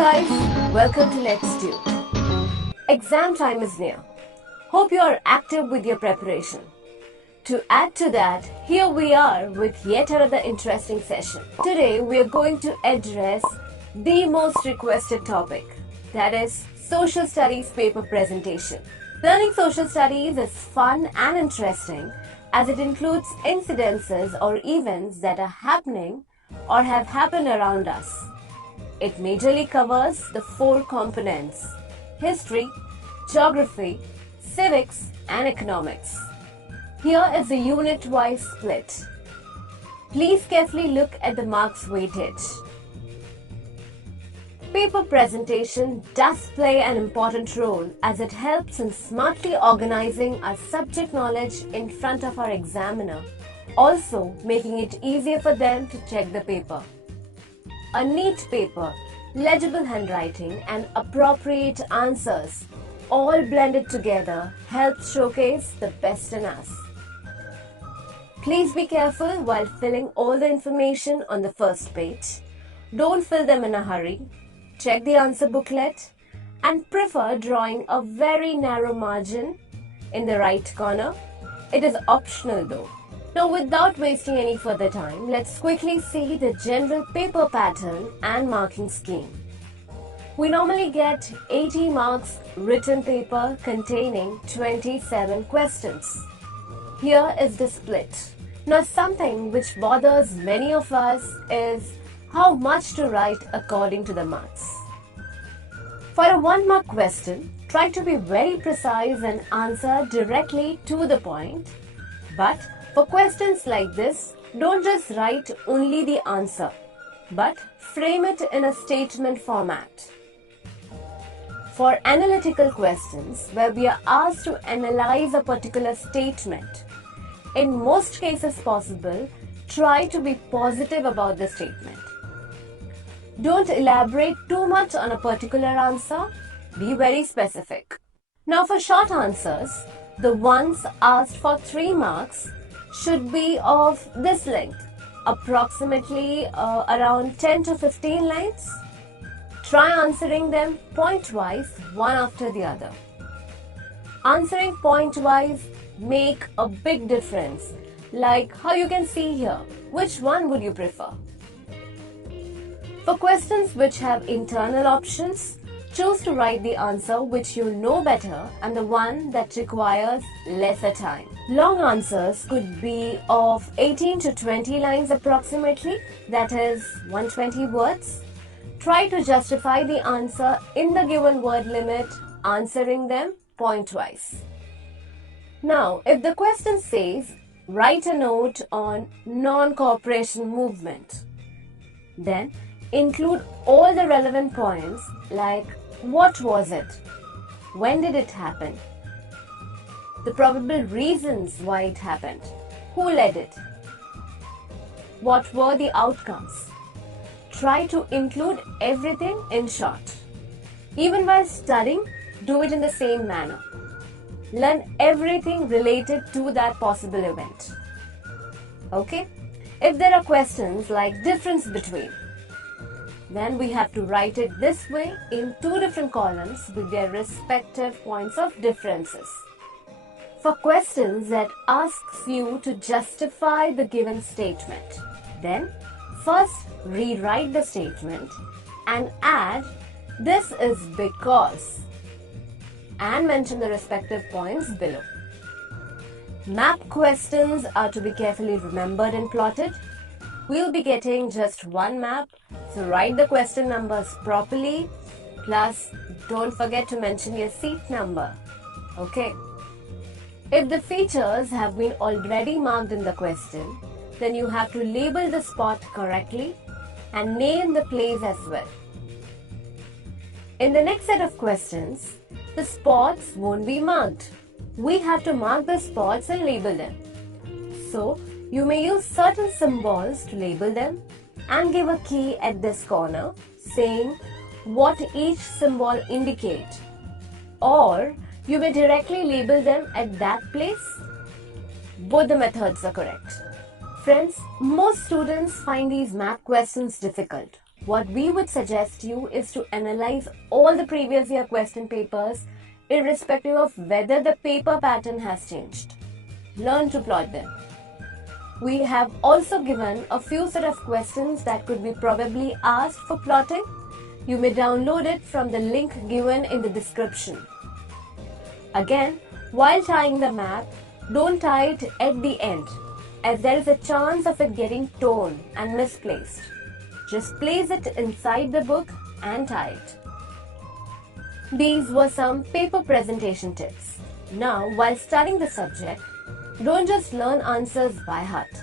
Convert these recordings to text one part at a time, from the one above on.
guys, welcome to Let's Do. Exam time is near. Hope you are active with your preparation. To add to that, here we are with yet another interesting session. Today we are going to address the most requested topic, that is social studies paper presentation. Learning social studies is fun and interesting as it includes incidences or events that are happening or have happened around us. It majorly covers the four components: history, geography, civics, and economics. Here is the unit-wise split. Please carefully look at the marks weightage. Paper presentation does play an important role as it helps in smartly organizing our subject knowledge in front of our examiner, also making it easier for them to check the paper. A neat paper, legible handwriting, and appropriate answers all blended together help showcase the best in us. Please be careful while filling all the information on the first page. Don't fill them in a hurry. Check the answer booklet and prefer drawing a very narrow margin in the right corner. It is optional though. Now, without wasting any further time, let's quickly see the general paper pattern and marking scheme. We normally get 80 marks written paper containing 27 questions. Here is the split. Now, something which bothers many of us is how much to write according to the marks. For a 1-mark question, try to be very precise and answer directly to the point. But for questions like this, don't just write only the answer, but frame it in a statement format. For analytical questions, where we are asked to analyze a particular statement, in most cases possible, try to be positive about the statement. Don't elaborate too much on a particular answer, be very specific. Now for short answers, the ones asked for 3 marks should be of this length, approximately around 10 to 15 lines. Try answering them point-wise, one after the other. Answering point-wise make a big difference, like how you can see here. Which one would you prefer? For questions which have internal options, choose to write the answer which you know better and the one that requires lesser time. Long answers could be of 18 to 20 lines approximately, that is 120 words. Try to justify the answer in the given word limit, answering them point-wise. Now, if the question says, write a note on non-cooperation movement, then include all the relevant points like what was it, when did it happen, the probable reasons why it happened, who led it, what were the outcomes. Try to include everything in short. Even while studying, do it in the same manner. Learn everything related to that possible event. Okay? If there are questions like difference between, then we have to write it this way in 2 different columns with their respective points of differences. For questions that asks you to justify the given statement, then first rewrite the statement and add "this is because" and mention the respective points below. Map questions are to be carefully remembered and plotted. We'll be getting just 1 map, so write the question numbers properly, plus don't forget to mention your seat number. Okay. If the features have been already marked in the question, then you have to label the spot correctly and name the place as well. In the next set of questions, the spots won't be marked. We have to mark the spots and label them. So, you may use certain symbols to label them and give a key at this corner saying what each symbol indicates, or you may directly label them at that place. Both the methods are correct. Friends, most students find these map questions difficult. what we would suggest you is to analyze all the previous year question papers irrespective of whether the paper pattern has changed. Learn to plot them. We have also given a few set of questions that could be probably asked for plotting. You may download it from the link given in the description. Again, while tying the map, don't tie it at the end, as there is a chance of it getting torn and misplaced. Just place it inside the book and tie it. These were some paper presentation tips. Now, while studying the subject, don't just learn answers by heart.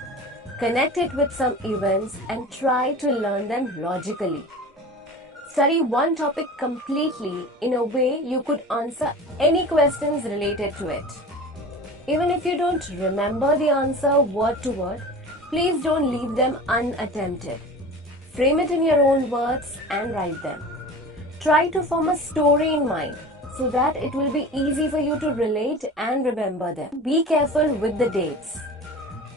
Connect it with some events and try to learn them logically. Study one topic completely in a way you could answer any questions related to it. Even if you don't remember the answer word to word, please don't leave them unattempted. Frame it in your own words and write them. Try to form a story in mind so that it will be easy for you to relate and remember them. Be careful with the dates.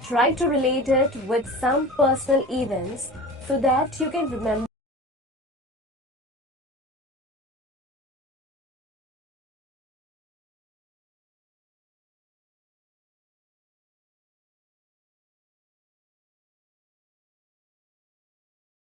Try to relate it with some personal events so that you can remember